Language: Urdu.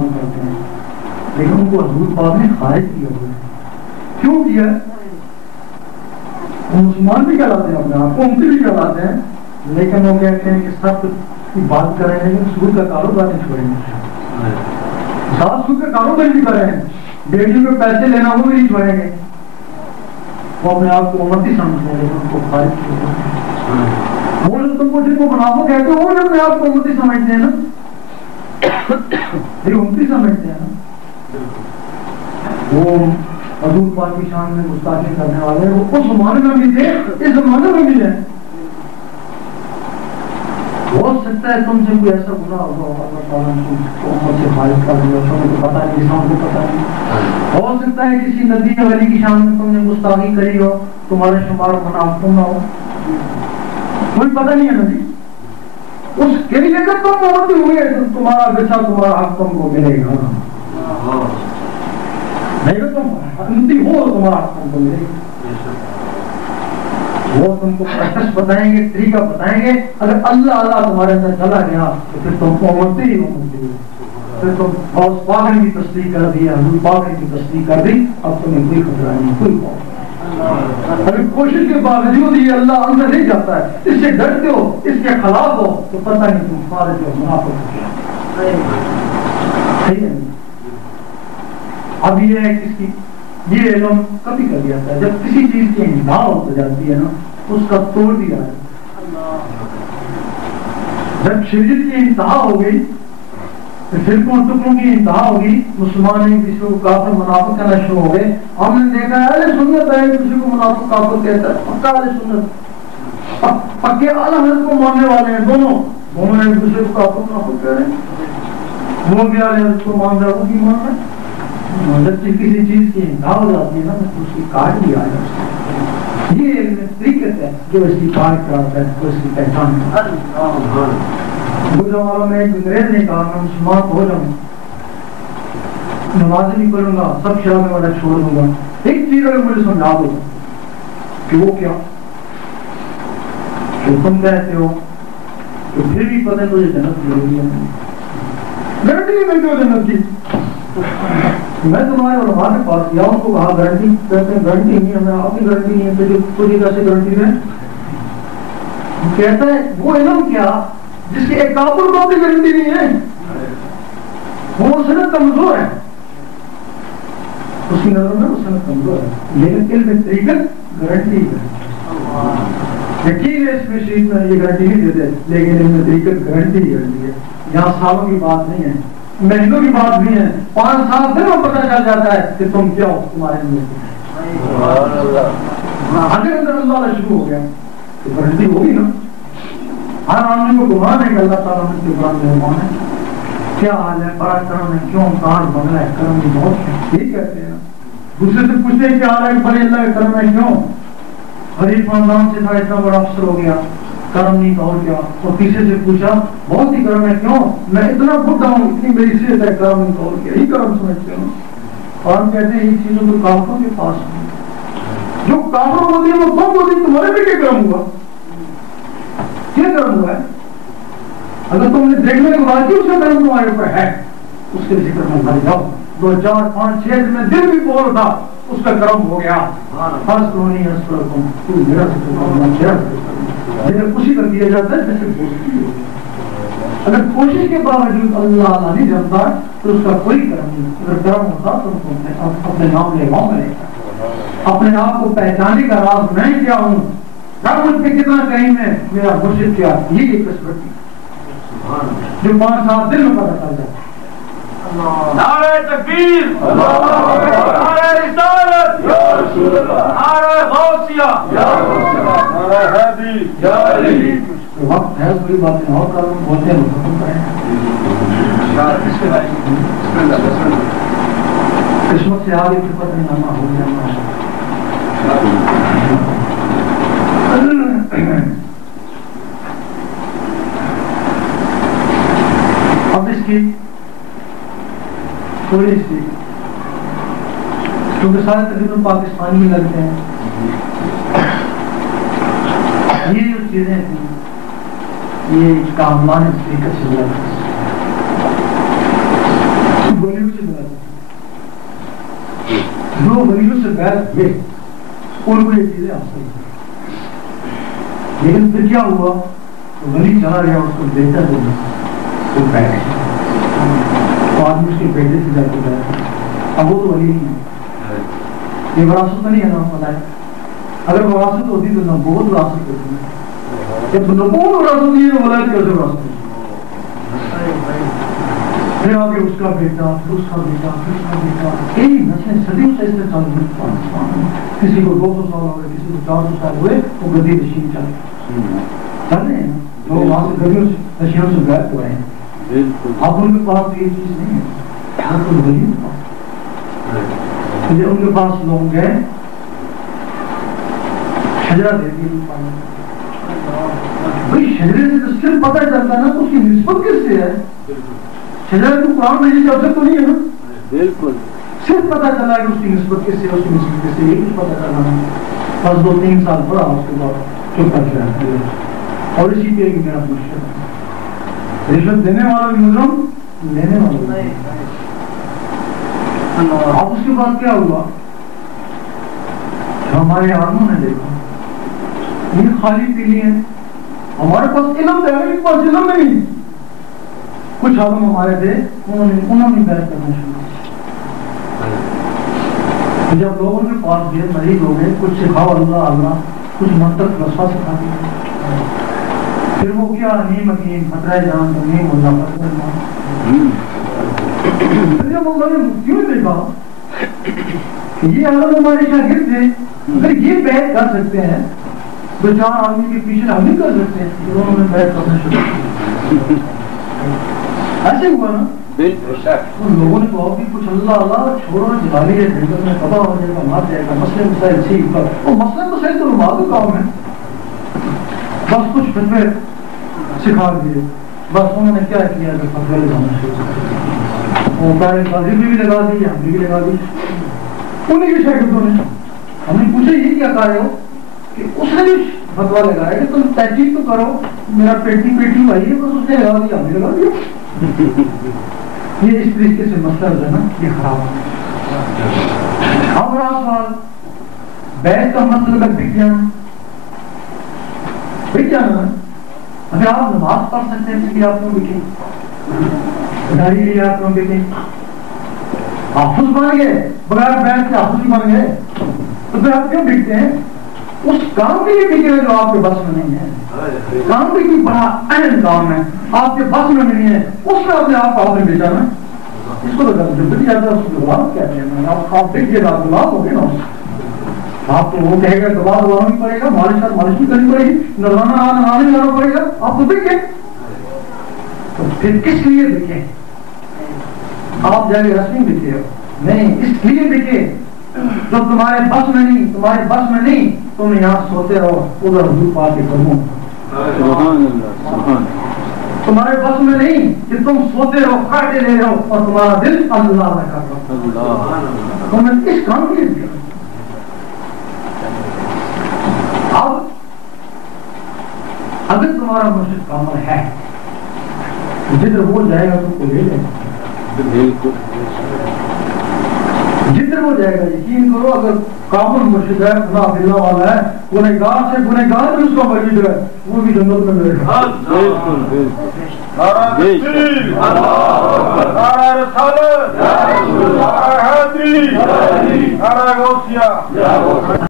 معلوم کرتے ہیں، لیکن ان کو حضور پاک نے خارج کیا ہوا ہے. کیوں کیا ہے؟ وہ مسلمان بھی کہلاتے ہیں، اپنے آپ کو امتی بھی کہلاتے ہیں، لیکن وہ کہتے ہیں کہ سب کی بات کریں لیکن سود کا کاروبار نہیں چھوڑیں گے، ساتھ سود کا کاروبار بھی کریں، ڈیلی میں پیسے لینا وہ بھی نہیں چھوڑیں گے. وہ اپنے آپ کو امتی سمجھتے ہیں لیکن ان کو خارج کیا. وہ تم کو جن کو منافق کہتے ہیں وہ اپنے آپ کو امتی سمجھتے ہیں نا، یہ امتی سمجھتے ہیں نا. وہ حضور پاک کی شان میں گستاخی کرنے والے وہ اس زمانے میں بھی تھے، اس زمانے میں بھی ہیں. ہو سکتا ہے تم سے کوئی ایسا گناہ ہوگا اللہ تعالیٰ نے تم کو سے خارج کر دیا، تمہیں تو پتہ نہیں، انسان کو پتہ نہیں. ہو سکتا ہے کسی نبی یا ولی کی شان میں تم نے گستاخی کری ہو، تمہارے شمار منافق نہ ہو، کوئی پتہ نہیں ہے نا جی. اس کے لیے جب تم امتی ہوئے تو تمہارا بچہ تمہارا حق تم کو ملے گا، نہیں تو تم امتی ہو تمہارا حق تم کو ملے گا. وہ تم کو پریکٹس بتائیں گے، طریقہ بتائیں گے. اگر اللہ اللہ تمہارے اندر چلا گیا تو پھر تم کو امتی ہی امتی ہو. پھر تم غوث پاک نے بھی تصدیق کر دی، حضور پاک نے بھی تصدیق کر دی، اب تمہیں کوئی خطرہ نہیں، کوئی خوف. اگر کوشش کے باوجود یہ اللہ اندر نہیں جاتا ہے، اس سے ڈرتے ہو، اس کے خلاف ہو تو پتہ نہیں تم خارج ہو، منافق ہو. صحیح ہے. اب یہ ہے کس کی یہ علم کبھی کر جاتا ہے جب کسی چیز کی انتہا ہو جاتی ہے نا، اس کا توڑ دیا ہے. جب شریعت کی انتہا ہو گئی، فرقوں ٹکڑوں کی انتہا ہوگی، مسلمان ایک دوسرے کو کافر منافق کہنا شروع ہو گئے. ہم نے دیکھا ہے اہل سنت ہے ایک دوسرے کو منافق کافر کہتا ہے، پکا اہل سنت پکے اعلی حضرت کو ماننے والے ہیں، دونوں ایک دوسرے کو کافر منافق کہہ رہے ہیں. وہ بھی اعلی حضرت کو مان رہا ہے، وہ بھی مان رہا ہے. جب کسی چیز کی انتہا ہو جاتی ہے نا تو اس کی کاٹ لیا جاتا ہے. یہ علم طریقت ہے جو اس کی کاٹ کراتا ہے، جو اس کی پہچان کرتا ہے. گزرا والا میں ایک انگریز نے کہا میں مسلمان ہو جاؤں، نماز نہیں پڑھوں گا، سب شرابیں والا چھوڑ دوں گا، ایک چیز اگر مجھے سمجھا دو کہ وہ کیا کہ تم کہتے ہو تو پھر بھی پتہ تجھے جنت ضروری ہے، گارنٹی نہیں ملتی ہو جنت کی. میں تمہارے علماء کے پاس گیا، ان کو کہا گارنٹی کہتے ہیں گارنٹی نہیں ہے، میں آپ کی گارنٹی نہیں ہے، تجھے کیسے گارنٹی ہے؟ کہتا ہے وہ علم کیا جس کی ایک کافر کو بھی گارنٹی نہیں ہے، وہ سند کمزور ہے، اس کی نظر میں وہ سند کمزور ہے، لیکن علم طریقت گارنٹی ہے. یقین ہے اس میں شریف میں یہ گارنٹی نہیں دیتے، لیکن علم طریقت گارنٹی ہے. یہاں سالوں کی بات نہیں ہے، مہینوں کی بات نہیں ہے، 5 سال سے وہ پتہ چل جاتا ہے کہ تم کیا ہو، تمہارے اندر اندر اللہ شروع ہو گیا تو گارنٹی ہوگی نا. ہر آدمی کو گمان ہے کہ اللہ تعالیٰ نے کے قرآن مہمان ہے، کیا حال ہے، بڑا کرم ہے، کیوں کار بنگلہ ہے، کرم کی بہت ہے، یہ کہتے ہیں. دوسرے سے پوچھتے ہیں کیا حال ہے، بڑے اللہ کا کرم ہے، کیوں غریب خاندان سے تھا اتنا بڑا افسر ہو گیا، کرم نہیں کا. اور کیا؟ اور تیسرے سے پوچھا بہت ہی کرم ہے، کیوں میں اتنا بڑھا ہوں، اتنی میری صحت ہے، کرم نہیں کا. اور کیا؟ یہی کرم سمجھتے ہیں. اور ہم کہتے ہیں یہ چیزوں کو کافروں کے پاس ہے، جو کافر ہوتی ہے وہ کم ہوتی، تمہارے بھی کیا کرم ہوا، کیا کرم ہوا ہے؟ اگر تم نے دیکھنے کے بعد اس کا کرم تمہارے اوپر ہے، اس کے ذکر میں بھر جاؤ. 2 4 5 6 میں دل بھی بول تھا، اس کا کرم ہو گیا. فرض کو نہیں ہنس پر تم تو میرا خوشی کر دیا جاتا ہے جیسے دوستی ہو. اگر کوشش کے باوجود اللہ نہیں جانتا تو اس کا کوئی کرم نہیں. اگر کرم ہوتا تو تم اپنے نام لے گاؤں میں اپنے آپ کو پہچانے کا راز میں کیا ہوں، رب مجھ پہ کتنا کریم ہے، میرا مرشد کیا. یہ ایک قسمت جو 5 سال دل میں پتہ چل جاتا. نعرہ تکبیر، نعرہ رسالت، نعرہ غوثیہ، نعرہ حیدری، یا علی. وقت ہے کوئی باتیں اور کروں بولتے ہیں قسمت سے آگے فکر میں نامہ ہو جانا. اب اس کی تھوڑی سی کیونکہ سارے تقریباً پاکستانی میں لگتے ہیں، یہ جو چیزیں تھیں یہ کاملان طریقے سے جو ولیوں سے بیعت ہوئے ان کو یہ چیزیں حاصل ہوئی، لیکن پھر کیا ہوا؟ ولی چلا گیا، اس کو دیکھتا تو وہ بیٹھ گیا، تو آدمی اس کے بیٹے سے جا کے بیٹھ، اب وہ تو ولی نہیں ہے، یہ وراثت نہیں ہے نا، پتہ ہے اگر وراثت ہوتی تو نبوت وراثت ہوتی ہے، جب نبوت وراثت نہیں ہے تو ولایت کیسے وراثت ہوتی ہے؟ پھر آگے اس کا بیٹا، پھر اس کا بیٹا، پھر اس کا بیٹا، کئی نسلیں صدیوں سے اس سے چل رہی، کسی کو 200 سال ہوئے، کسی کو 400 سال ہوئے، وہ گدی نشین چل رہے ہیں، لوگ وہاں سے گدیوں سے نشینوں سے بیعت ہوئے ہیں۔ اب ان کے پاس یہ چیز نہیں ہے، ہر کوئی ولی کے پاس، جب ان کے پاس لوگ گئے شجرہ دے دی، بھائی شجرے سے تو صرف پتہ چلتا ہے نا اس کی نسبت کس سے ہے، شجرہ تو قرآن میں یہ لفظ تو نہیں ہے نا، بالکل صرف پتہ چلا کہ اس کی نسبت کس سے، اس کی نسبت کس سے، یہ کچھ پتہ چلا نہیں، بس 2-3 سال پڑھا، اس کے بعد چپ کر گیا، اور اسی پہ میرا مشکل رشوت دینے والا بھی مجرم، لینے والا بھی۔ اب اس کے بعد کیا ہوا؟ ہمارے عالموں نے دیکھا یہ خالی پیلی ہیں، ہمارے پاس علم ہے، ان کے پاس علم نہیں، کچھ عالم ہمارے تھے، انہوں نے بیعت کرنا شروع کیا، جب لوگوں کے پاس گئے مریض ہو گئے، کچھ سکھاؤ اللہ اللہ، کچھ منطق فلسفہ سکھا دیا، پھر وہ کیا نیم حکیم خطرہ جان تو نیم اللہ پھر جب اللہ نے مفتیوں نے دیکھا کہ یہ عالم ہمارے شاگرد تھے، اگر یہ بیعت کر سکتے ہیں تو 4 آدمی کے پیچھے ہم نہیں کر سکتے، انہوں نے بیعت کرنا شروع کیا، ایسے ہوا نا، ان لوگوں نے کہا کہ کچھ اللہ اللہ چھوڑو جلالی ہے، جنگل میں پتا ہو جائے گا، مار جائے گا، مسئلے مسائل سیکھ کر، وہ مسئلے مسائل تو علماء کا کام ہے، بس کچھ فتوے سکھا دیے، بس انہوں نے کیا کیا کہ فتوے لگانا شروع کیا، وہ قاری قاضی بھی لگا دی، ہم بھی لگا دی، انہیں کے شاگردوں نے، ہم نے پوچھا یہ کیا کہا ہو کہ اس نے بھی فتوا لگایا کہ تم تحقیق تو کرو، میرا پیٹی بھائی ہے، بس اس نے لگا دیا، ہم نے لگا دیا، یہ اس طریقے سے مسئلہ جو ہے نا یہ خراب ہے۔ اب رہا سوال بیعت کا مطلب بک جانا، اگر آپ نماز پڑھ سکتے ہیں اس لیے آپ کو بکیں، داڑھی لیے آپ کو بکیں، حافظ بن گئے بغیر بیعت کے، حافظ بن گئے تو پھر آپ کیوں بکتے ہیں؟ اس کام کے لیے بکے جو آپ کے بس میں نہیں ہے، کام بھی کوئی بڑا اہم کام ہے آپ کے بس میں نہیں ہے، اس میں اپنے آپ کو آپ نے بیچا نا، اس کو تو بک جاتا ہے، اس کو غلام کہتے ہیں، آپ بک گئے آپ غلام ہو گئے نا، آپ تو وہ کہے گا دبا دبانا بھی پڑے گا، مالش بھی کرنی پڑے گی، نظرانہ بھی کرنا پڑے گا، آپ تو بک گئے، تو پھر کس لیے بکے؟ آپ جا کے رسمی بکے ہو نہیں، اس لیے بکے جو تمہارے بس میں نہیں، تمہارے بس میں نہیں، تم یہاں سوتے رہو، ادھر حضور پاک کے قدموں، تمہارے بس میں نہیں کہ تم سوتے رہو، کاٹے لے رہو اور تمہارا دل اللہ نہ کر رہا، تم نے اس کام کے لیے۔ اب اگر تمہارا مرشد کامل ہے جدھر وہ جائے گا تم کو لے لے گا، جدھر وہ جائے گا، یقین کرو اگر کامل مرشد ہے، خدا اللہ والا ہے، گنہگار سے گنہگار بھی اس کو مرید ہے، وہ بھی جنت میں ملے گا۔ نعرہ رسالت، نعرہ حیدری، نعرہ غوثیہ۔